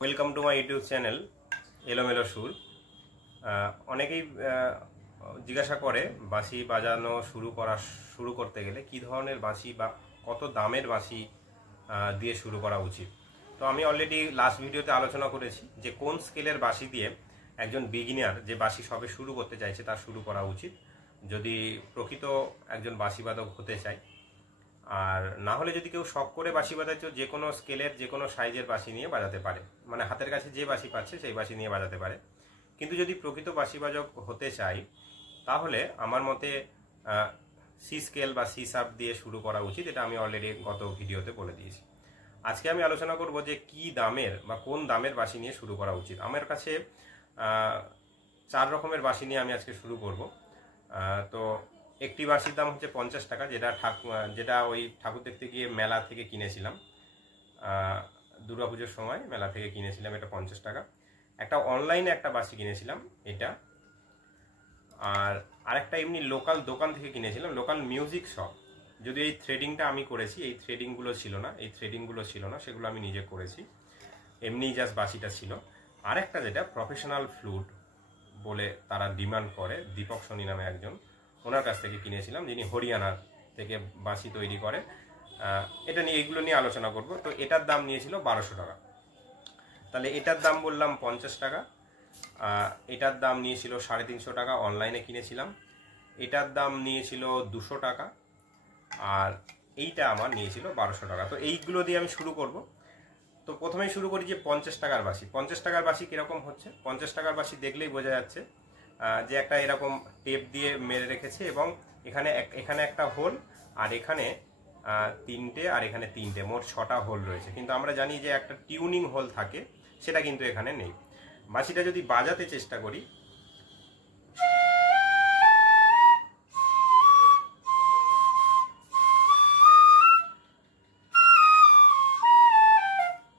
Welcome to my YouTube channel এলোমেলো সুর। অনেকেই জিজ্ঞাসা করে বাঁশি বাজানো শুরু করতে গেলে কী ধরনের বাঁশি বা কত দামের বাঁশি দিয়ে শুরু করা উচিত। তো আমি অলরেডি লাস্ট ভিডিওতে আলোচনা করেছি যে কোন স্কেলের বাঁশি দিয়ে একজন বিগিনার যে বাঁশি সবে শুরু করতে চাইছে তার শুরু করা উচিত, যদি প্রকৃত একজন বাঁশিবাদক হতে চায়। আর না হলে যদি কেউ শখ করে বাঁশি বাজাচ্ছে, যে কোনো স্কেলের যে কোনো সাইজের বাঁশি নিয়ে বাজাতে পারে, মানে হাতের কাছে যে বাঁশি পাচ্ছে সেই বাঁশি নিয়ে বাজাতে পারে। কিন্তু যদি প্রকৃত বাঁশিবাজক হতে চাই তাহলে আমার মতে সি স্কেল বা সি শার্প দিয়ে শুরু করা উচিত। এটা আমি অলরেডি গত ভিডিওতে বলে দিয়েছি। আজকে আমি আলোচনা করব যে কি দামের বা কোন দামের বাঁশি নিয়ে শুরু করা উচিত। আমার কাছে 4 রকমের বাঁশি নিয়ে আমি আজকে শুরু করব। তো একটি বাঁশির দাম হচ্ছে 50 টাকা, যেটা ওই ঠাকুর দেখতে গিয়ে মেলা থেকে কিনেছিলাম, দুর্গাপুজোর সময় মেলা থেকে কিনেছিলাম, এটা 50 টাকা। একটা অনলাইনে একটা বাঁশি কিনেছিলাম এটা, আর আরেকটা এমনি লোকাল দোকান থেকে কিনেছিলাম, লোকাল মিউজিক শপ। যদি এই থ্রেডিংটা আমি করেছি, এই থ্রেডিংগুলো ছিল না, সেগুলো আমি নিজে করেছি, এমনি জাস্ট বাঁশিটা ছিল। আরেকটা যেটা প্রফেশনাল ফ্লুট বলে তারা ডিমান্ড করে, দীপক সোনি নামে একজন, ওনার কাছ থেকে কিনেছিলাম, যিনি হরিয়ানা থেকে বাঁশি তৈরি করে। এইগুলো নিয়ে আলোচনা করব। তো এটার দাম নিয়েছিল 1200 টাকা। তাহলে এটার দাম বললাম 50 টাকা, এটার দাম নিয়েছিল 350 টাকা, অনলাইনে কিনেছিলাম। এটার দাম নিয়েছিল 200 টাকা, আর এইটা আমার নিয়েছিল 1200 টাকা। তো এইগুলো দিয়ে আমি শুরু করব। তো প্রথমেই শুরু করি যে 50 টাকার বাঁশি। 50 টাকার বাঁশি কীরকম হচ্ছে? 50 টাকার বাঁশি দেখলেই বোঝা যাচ্ছে যে একটা এরকম টেপ দিয়ে মেরে রেখেছে, এবং এখানে একটা হোল, আর এখানে 3টে, আর এখানে 3টে, মোট 6টা হোল রয়েছে। কিন্তু আমরা জানি যে একটা টিউনিং হোল থাকে, সেটা কিন্তু এখানে নেই। বাঁশিটা যদি বাজাতে চেষ্টা করি,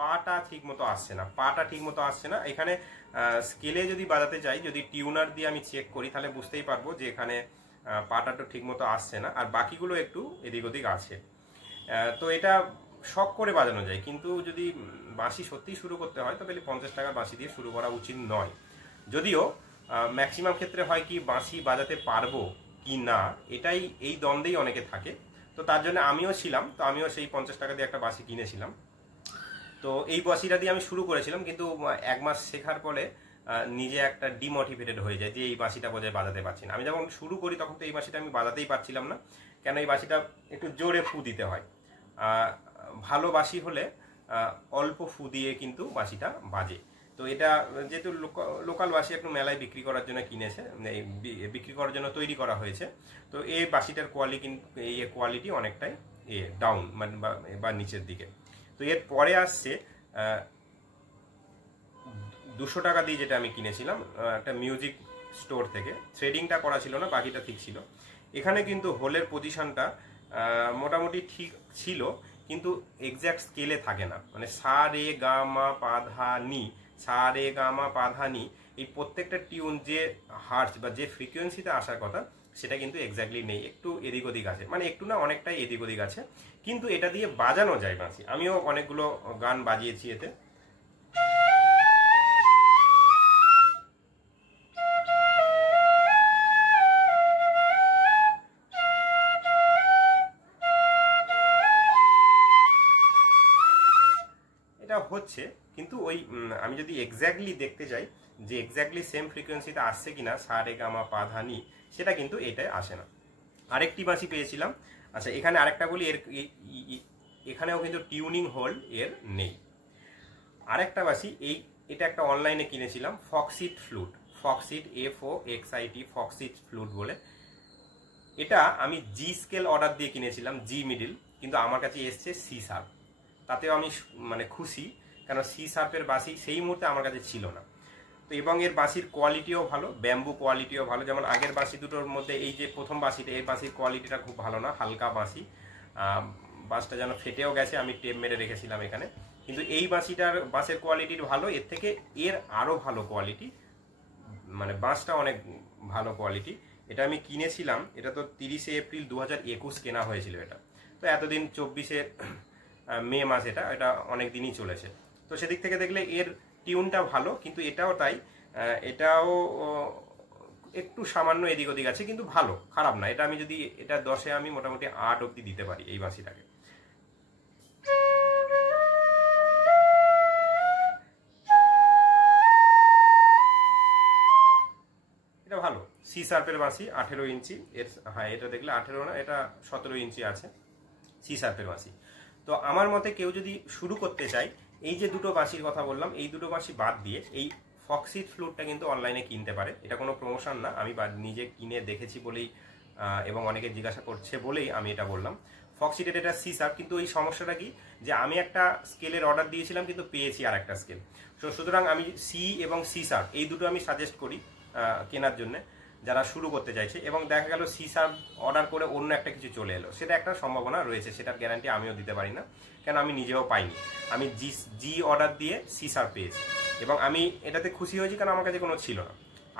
পাটা ঠিক মতো আসছে না। এখানে স্কেলে যদি বাজাতে চাই, যদি টিউনার দিয়ে আমি চেক করি, তাহলে বুঝতেই পারবো যে এখানে পাটা তো ঠিক মতো আসছে না, আর বাকিগুলো একটু এদিক ওদিক আছে। তো এটা শখ করে বাজানো যায়, কিন্তু যদি বাঁশি সত্যিই শুরু করতে হয় তবে 50 টাকার বাঁশি দিয়ে শুরু করা উচিত নয়। যদিও ম্যাক্সিমাম ক্ষেত্রে হয় কি, বাঁশি বাজাতে পারবো কি না, এই দ্বন্দ্বেই অনেকে থাকে। তো তার জন্য আমিও ছিলাম, তো আমিও সেই 50 টাকা দিয়ে একটা বাঁশি কিনেছিলাম। তো এই বাঁশিটা দিয়ে আমি শুরু করেছিলাম, কিন্তু 1 মাস শেখার পরে নিজে একটা ডিমোটিভেটেড হয়ে যায় যে এই বাঁশিটা বোধহয় বাজাতে পারছি না। আমি যখন শুরু করি তখন তো এই বাঁশিটা আমি বাজাতেই পারছিলাম না, কেন এই বাঁশিটা একটু জোরে ফু দিতে হয়। ভালো বাঁশি হলে অল্প ফু দিয়ে কিন্তু বাঁশিটা বাজে। তো এটা যেহেতু লোকাল বাঁশি, একটু মেলায় বিক্রি করার জন্য বিক্রি করার জন্য তৈরি করা হয়েছে, তো এই বাঁশিটার কোয়ালিটি অনেকটাই ডাউন, মানে বা নিচের দিকে। তো এর পরে আসছে 200 টাকা দিয়ে যেটা আমি কিনেছিলাম একটা মিউজিক স্টোর থেকে। থ্রেডিংটা করা ছিল না, বাকিটা ঠিক ছিল। এখানে কিন্তু হোলের পজিশনটা মোটামুটি ঠিক ছিল, কিন্তু এক্স্যাক্ট স্কেলে থাকে না। মানে সা রে গা মা পা ধা নি, এই প্রত্যেকটা টিউন যে হার্টস বা যে ফ্রিকোয়েন্সিতে আসার কথা, সেটা কিন্তু এক্স্যাক্টলি নেই, একটু এদিক ওদিক আছে, মানে একটু না, অনেকটাই এদিক ওদিক আছে। কিন্তু এটা দিয়ে বাজানো যায় বাঁশি। আমিও অনেকগুলো গান বাজিয়েছি এতে। এটা হচ্ছে, কিন্তু আমি যদি এক্স্যাক্টলি দেখতে যাই যে এক্স্যাক্টলি সেম ফ্রিকোয়েন্সিতে আসছে কিনা সা রে গা মা পা ধা নি, সেটা কিন্তু এটাই আসে না। আরেকটি বাঁশি পেয়েছিলাম। আচ্ছা, এখানে আরেকটা বলি, এখানেও কিন্তু টিউনিং হোল এর নেই। আরেকটা বাঁশি, এটা একটা অনলাইনে কিনেছিলাম, ফক্সিট ফক্সিট ফ্লুট বলে। এটা আমি জি স্কেল অর্ডার দিয়ে কিনেছিলাম, জি মিডিল, কিন্তু আমার কাছে এসছে সি শার্প। তাতেও আমি মানে খুশি, কেন সি শার্পের বাঁশি সেই মুহূর্তে আমার কাছে ছিল না। তো এবং এর বাঁশির কোয়ালিটিও ভালো, ব্যাম্বু কোয়ালিটিও ভালো। যেমন আগের বাঁশি দুটোর মধ্যে এই যে প্রথম বাঁশিটা, এই বাঁশির কোয়ালিটিটা খুব ভালো না, হালকা বাঁশি, বাঁশটা যেন ফেটেও গেছে, আমি টেপ মেরে রেখেছিলাম এখানে। কিন্তু এই বাঁশের কোয়ালিটির ভালো, এর থেকে এর আরও ভালো কোয়ালিটি, মানে বাঁশটা অনেক ভালো কোয়ালিটি। এটা আমি কিনেছিলাম, এটা তো 30শে এপ্রিল 2021 কেনা হয়েছিল এটা। তো এতদিন 24শে মে মাস, এটা অনেক দিনই চলেছে। তো সেদিক থেকে দেখলে এর টিউনটা ভালো, কিন্তু এটাও তাই, এটাও একটু সামান্য এদিক ওদিক আছে, কিন্তু ভালো, খারাপ না। এটা আমি যদি এটা 10-এ আমি মোটামুটি 8 অব্দি দিতে পারি এই বাঁশিটাকে। এটা ভালো, সি শার্পের বাঁশি, 18 ইঞ্চি এর, হ্যাঁ এটা দেখলে 18 না, এটা 17 ইঞ্চি আছে, সি শার্পের বাঁশি। তো আমার মতে কেউ যদি শুরু করতে চায়, এই যে দুটো বাঁশির কথা বললাম, এই দুটো বাঁশি বাদ দিয়ে এই ফক্সিট ফ্লুটটা কিন্তু অনলাইনে কিনতে পারে। এটা কোনো প্রমোশন না, আমি নিজে কিনে দেখেছি বলেই এবং অনেকে জিজ্ঞাসা করছে বলেই আমি এটা বললাম। ফক্সিটের এটা সি শার্প, কিন্তু এই সমস্যাটা কি যে আমি একটা স্কেলের অর্ডার দিয়েছিলাম কিন্তু পেয়েছি আর একটা স্কেল। সুতরাং আমি সি এবং সি শার্প এই দুটো আমি সাজেস্ট করি কেনার জন্য যারা শুরু করতে চাইছে। এবং দেখা গেল সি শার্প অর্ডার করে অন্য একটা কিছু চলে এলো, সেটা একটা সম্ভাবনা রয়েছে, সেটার গ্যারান্টি আমিও দিতে পারি না, কেন আমি নিজেও পাইনি। আমি জি অর্ডার দিয়ে সি শার্প পেয়েছি এবং আমি এটাতে খুশি হয়েছি, কারণ আমার কাছে কোনো ছিল না।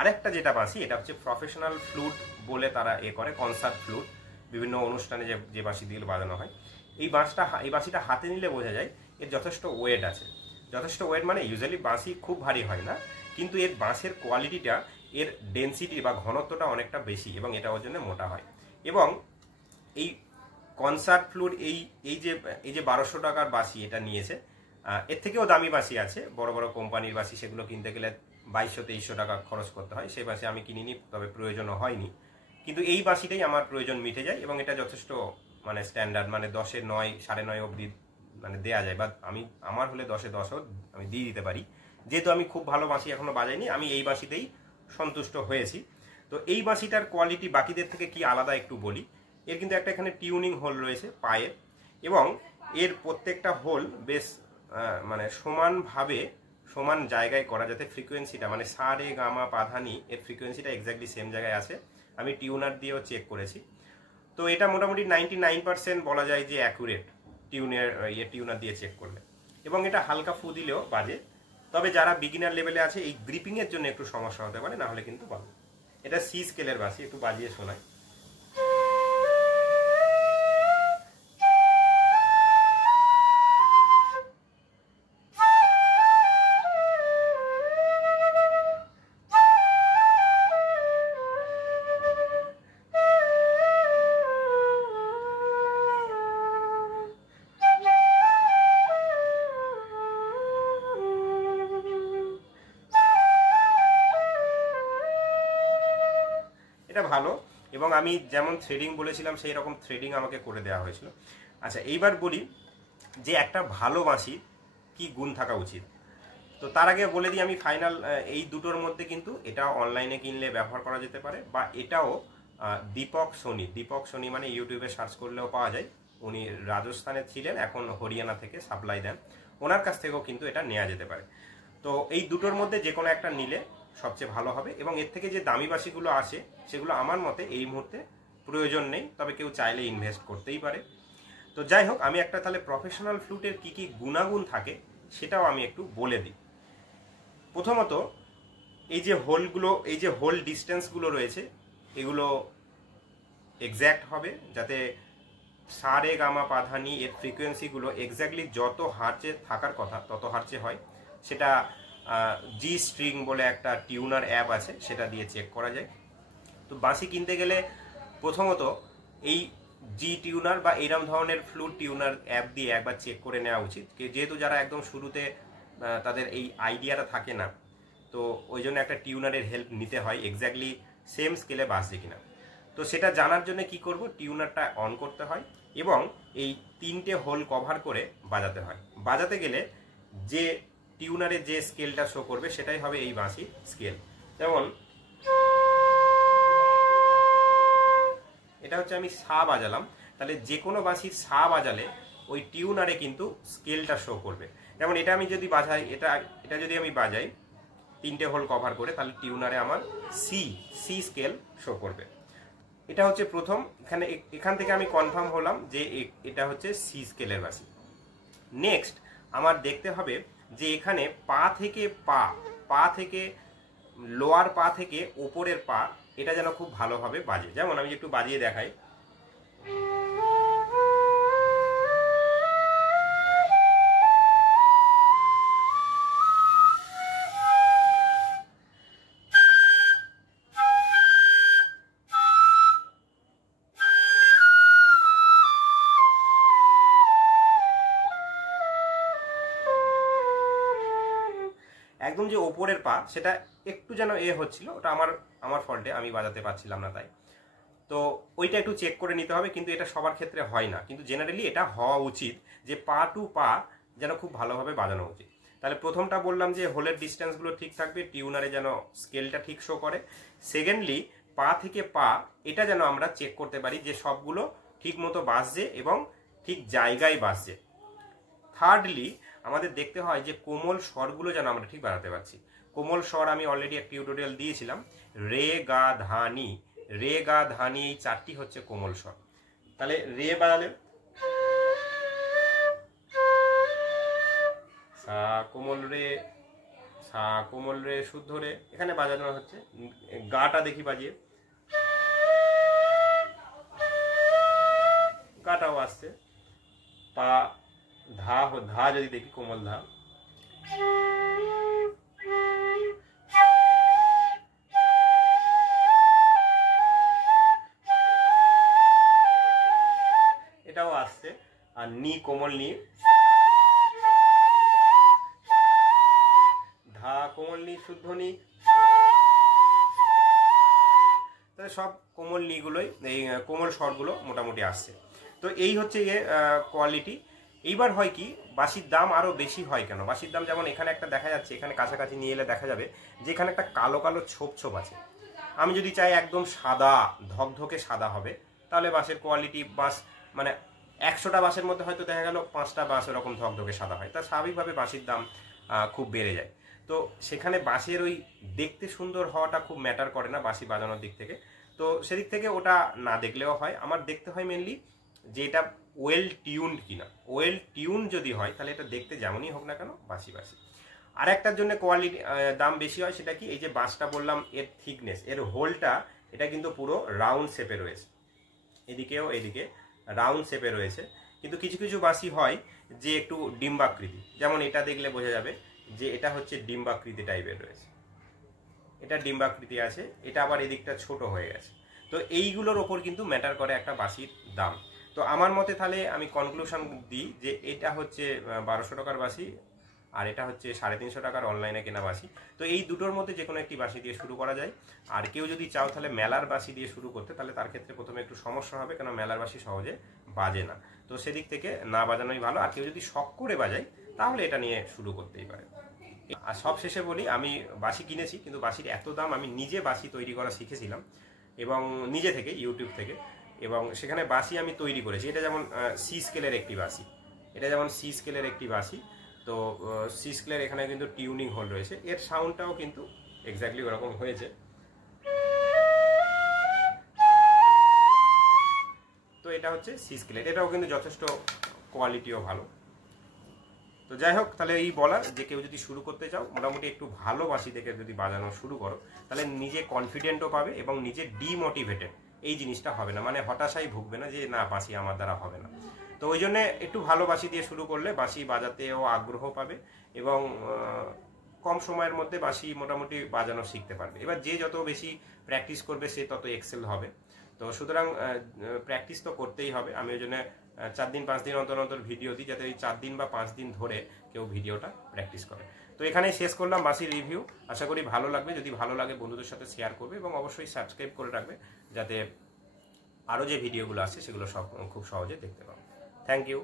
আরেকটা যেটা বাঁশি, এটা হচ্ছে প্রফেশনাল ফ্লুট বলে তারা করে, কনসার্ট ফ্লুট, বিভিন্ন অনুষ্ঠানে যে বাঁশি দিয়ে বাজানো হয়। এই বাঁশিটা হাতে নিলে বোঝা যায় এর যথেষ্ট ওয়েট আছে। যথেষ্ট ওয়েট মানে ইউজুয়ালি বাঁশি খুব ভারী হয় না, কিন্তু এর বাঁশের কোয়ালিটিটা, এর ডেন্সিটি বা ঘনত্বটা অনেকটা বেশি এবং এটা ওর জন্য মোটা হয়। এবং এই কনসার্ট ফ্লুট এই যে 1200 টাকার বাঁশি এটা নিয়েছে, এর থেকেও দামি বাঁশি আছে, বড় বড় কোম্পানির বাঁশি, সেগুলো কিনতে গেলে 2200-2300 টাকা খরচ করতে হয়। সেই বাঁশি আমি কিনিনি, তবে প্রয়োজনও হয়নি। কিন্তু এই বাঁশিটাই আমার প্রয়োজন মিটে যায় এবং এটা যথেষ্ট মানে স্ট্যান্ডার্ড, মানে 10-এ 9, 9.5 অবধি মানে দেওয়া যায়, বা আমার হলে 10-এ 10ও আমি দিয়ে দিতে পারি। যেহেতু আমি খুব ভালো বাঁশি এখনো বাজাইনি, আমি এই বাঁশিতেই সন্তুষ্ট হয়েছি। তো এই বাঁশিটার কোয়ালিটি বাকিদের থেকে কি আলাদা একটু বলি। এর কিন্তু একটা এখানে টিউনিং হোল রয়েছে পায়ের, এবং এর প্রত্যেকটা হোল বেশ মানে সমানভাবে সমান জায়গায় করা, যাতে ফ্রিকোয়েন্সিটা মানে সা রে গা মা পা ধা নি এর ফ্রিকোয়েন্সিটা এক্স্যাক্টলি সেম জায়গায় আছে। আমি টিউনার দিয়েও চেক করেছি, তো এটা মোটামুটি 99% বলা যায় যে অ্যাকুরেট টিউনার দিয়ে চেক করলে। এবং এটা হালকা ফু দিলেও বাজে, তবে যারা বিগিনার লেভেলে আছে এই গ্রিপিং এর জন্য একটু সমস্যা হতে পারে, না হলে কিন্তু ভালো। এটা সি স্কেলের বাঁশি, একটু বাজিয়ে শোনায়। এটা ভালো, এবং আমি যেমন থ্রেডিং বলেছিলাম সেই রকম থ্রেডিং আমাকে করে দেওয়া হয়েছিল। আচ্ছা, এইবার বলি যে একটা ভালো বাঁশি কি গুণ থাকা উচিত। তো তার আগে বলে দিই আমি ফাইনাল, এই দুটোর মধ্যে কিন্তু এটা অনলাইনে কিনলে ব্যবহার করা যেতে পারে, বা এটাও দীপক সোনি মানে ইউটিউবে সার্চ করলেও পাওয়া যায়। উনি রাজস্থানে ছিলেন, এখন হরিয়ানা থেকে সাপ্লাই দেন, ওনার কাছ থেকেও কিন্তু এটা নেওয়া যেতে পারে। তো এই দুটোর মধ্যে যে কোনো একটা নিলে সবচেয়ে ভালো হবে। এবং এর থেকে যে দামি বাঁশিগুলো আসে সেগুলো আমার মতে এই মুহূর্তে প্রয়োজন নেই, তবে কেউ চাইলে ইনভেস্ট করতেই পারে। তো যাই হোক, আমি একটা তাহলে প্রফেশনাল ফ্লুটের কি কি গুণাগুণ থাকে সেটাও আমি একটু বলে দিই। প্রথমত, এই যে হোলগুলো, এই যে হোল ডিস্টেন্সগুলো রয়েছে, এগুলো এক্স্যাক্ট হবে, যাতে সা রে গা মা পা ধা নি এর ফ্রিকোয়েন্সিগুলো এক্স্যাক্টলি যত হার্চে থাকার কথা তত হার্চে হয়। সেটা জি স্ট্রিং বলে একটা টিউনার অ্যাপ আছে, সেটা দিয়ে চেক করা যায়। তো বাঁশি কিনতে গেলে প্রথমত এই জি টিউনার বা এইরকম ধরনের ফ্লুট টিউনার অ্যাপ দিয়ে একবার চেক করে নেওয়া উচিত, যেহেতু যারা একদম শুরুতে তাদের এই আইডিয়াটা থাকে না, তো ওই জন্য একটা টিউনারের হেল্প নিতে হয় এক্স্যাক্টলি সেম স্কেলে বাজছে কিনা। তো সেটা জানার জন্য কি করব, টিউনারটা অন করতে হয় এবং এই 3টে হোল কভার করে বাজাতে হয়। বাজাতে গেলে যে টিউনারে যে স্কেলটা শো করবে সেটাই হবে এই বাঁশির স্কেল। যেমন এটা হচ্ছে আমি সা বাজালাম, তাহলে যে কোনো বাঁশির সা বাজালে ওই টিউনারে কিন্তু স্কেলটা শো করবে। যেমন এটা আমি যদি বাজাই, এটা যদি আমি বাজাই 3টে হোল কভার করে, তাহলে টিউনারে আমার সি স্কেল শো করবে। এটা হচ্ছে প্রথম, এখান থেকে আমি কনফার্ম হলাম যে এটা হচ্ছে সি স্কেলের বাঁশি। নেক্সট আমার দেখতে হবে যে এখানে পা থেকে লোয়ার পা থেকে ওপরের পা এটা যেন খুব ভালোভাবে বাজে। যেমন আমি একটু বাজিয়ে দেখাই, একদম যে ওপরের পা সেটা একটু যেন হচ্ছিল, ওটা আমার ফল্টে, আমি বাজাতে পারছিলাম না তাই। তো ওইটা একটু চেক করে নিতে হবে, কিন্তু এটা সবার ক্ষেত্রে হয় না, কিন্তু জেনারেলি এটা হওয়া উচিত যে পা টু পা যেন খুব ভালোভাবে বাজানো উচিত। তাহলে প্রথমটা বললাম যে হোলের ডিস্টেন্সগুলো ঠিক থাকবে, টিউনারে যেন স্কেলটা ঠিক শো করে। সেকেন্ডলি পা থেকে পা এটা যেন আমরা চেক করতে পারি যে সবগুলো ঠিক মতো বাজছে এবং ঠিক জায়গায় বাজছে। থার্ডলি আমাদের দেখতে হয় যে কোমল স্বরগুলো যেন আমরা ঠিক বাজাতে পারছি। কোমল স্বর আমি অলরেডি একটা টিউটোরিয়াল দিয়েছিলাম, রে গা ধা নি, রে গা ধা নি এই 4টি হচ্ছে কোমল স্বর। তাহলে রে বাজালে সা কোমল রে, সা কোমল রে শুদ্ধ রে, এখানে বাজানো হচ্ছে। গাটা দেখি বাজিয়ে, গাটাও আসছে। পা ধা ধা যদি দেখি কোমল ধা, এটাও আসছে। আর নি কোমল নি, ধা কোমল নি শুদ্ধ নি, তাহলে সব কোমল নিগুলোই এই কোমল স্বরগুলো মোটামুটি আসছে। তো এই হচ্ছে কোয়ালিটি। এইবার হয় কি, বাঁশির দাম আরো বেশি হয় কেন? বাঁশির দাম যেমন এখানে একটা দেখা যাচ্ছে, এখানে কাছাকাছি নিয়ে এলে দেখা যাবে যে এখানে একটা কালো কালো ছোপ ছোপ আছে। আমি যদি চাই একদম সাদা ধকধকে সাদা হবে, তাহলে বাঁশের কোয়ালিটি, বাঁশ মানে 100টা বাঁশের মধ্যে হয়তো দেখা গেল 5টা বাঁশ এরকম ধকধকে সাদা হয়, তা স্বাভাবিকভাবে বাঁশির দাম খুব বেড়ে যায়। তো সেখানে বাঁশের ওই দেখতে সুন্দর হওয়াটা খুব ম্যাটার করে না বাঁশি বাজানোর দিক থেকে। তো সেদিক থেকে ওটা না দেখলেও হয়, আমার দেখতে হয় মেনলি যে এটা ওয়েল টিউনড কিনা। ওয়েল টিউন যদি হয় তাহলে এটা দেখতে যেমনই হোক না কেন বাঁশি বাঁশি। আর একটার জন্য কোয়ালিটি দাম বেশি হয়, সেটা কি, এই যে বাঁশটা বললাম এর থিকনেস, এর হোলটা এটা কিন্তু পুরো রাউন্ড শেপে রয়েছে, এদিকেও এদিকে রাউন্ড শেপে রয়েছে। কিন্তু কিছু কিছু বাঁশি হয় যে একটু ডিম্বাকৃতি, যেমন এটা দেখলে বোঝা যাবে যে এটা হচ্ছে ডিম্বাকৃতি টাইপের রয়েছে, এটা ডিম্বাকৃতি আছে, এটা আবার এদিকটা ছোট হয়ে গেছে। তো এইগুলোর ওপর কিন্তু ম্যাটার করে একটা বাঁশির দাম। তো আমার মতে তাহলে আমি কনক্লুশন দিই যে এটা হচ্ছে 1200 টাকার বাঁশি, আর এটা হচ্ছে 350 টাকার অনলাইনে কেনা বাঁশি। তো এই দুটোর মধ্যে যে কোনো একটি বাঁশি দিয়ে শুরু করা যায়। আর কেউ যদি চাও তাহলে মেলার বাঁশি দিয়ে শুরু করতে, তাহলে তার ক্ষেত্রে প্রথমে একটু সমস্যা হবে, কেন মেলার বাঁশি সহজে বাজে না। তো সেদিক থেকে না বাজানোই ভালো। আর কেউ যদি শখ করে বাজায় তাহলে এটা নিয়ে শুরু করতেই পারে। আর সব শেষে বলি, আমি বাঁশি কিনেছি, কিন্তু বাঁশির এত দাম, আমি নিজে বাঁশি তৈরি করা শিখেছিলাম এবং নিজে থেকে ইউটিউব থেকে, এবং সেখানে বাঁশি আমি তৈরি করেছি। এটা যেমন সি স্কেলের একটি বাঁশি, এটা যেমন সি স্কেলের একটি বাঁশি। তো সি স্কেলের এখানে কিন্তু টিউনিং হোল রয়েছে, এর সাউন্ডটাও কিন্তু এক্স্যাক্টলি ওরকম হয়েছে। তো এটা হচ্ছে সি স্কেলের, এটাও কিন্তু যথেষ্ট কোয়ালিটিও ভালো। তো যাই হোক, তাহলে এই বলার যে কেউ যদি শুরু করতে চাও, মোটামুটি একটু ভালো বাঁশি থেকে যদি বাজানো শুরু করো, তাহলে নিজে কনফিডেন্টও পাবে এবং নিজে ডিমোটিভেটেড এই জিনিসটা হবে না, মানে হতাশাই ভুগবে না যে না বাঁশি আমার দ্বারা হবে না। তো ওই জন্য একটু ভালো বাঁশি দিয়ে শুরু করলে বাঁশি বাজাতেও আগ্রহ পাবে এবং কম সময়ের মধ্যে বাঁশি মোটামুটি বাজানো শিখতে পারবে। এবার যে যত বেশি প্র্যাকটিস করবে সে তত এক্সেল হবে। তো সুতরাং প্র্যাকটিস তো করতেই হবে। আমি ওই জন্য 4 দিন 5 দিন অন্তর অন্তর ভিডিও দিই, যাতে এই 4 দিন বা 5 দিন ধরে কেউ ভিডিওটা প্র্যাকটিস করে। তো এখানেই শেষ করলাম বাঁশির রিভিউ। আশা করি ভালো লাগবে। যদি ভালো লাগে বন্ধুদের সাথে শেয়ার করবে এবং অবশ্যই সাবস্ক্রাইব করে রাখবে, যাতে আরও যে ভিডিওগুলো আসছে সেগুলো সব খুব সহজে দেখতে পাবো। Thank you.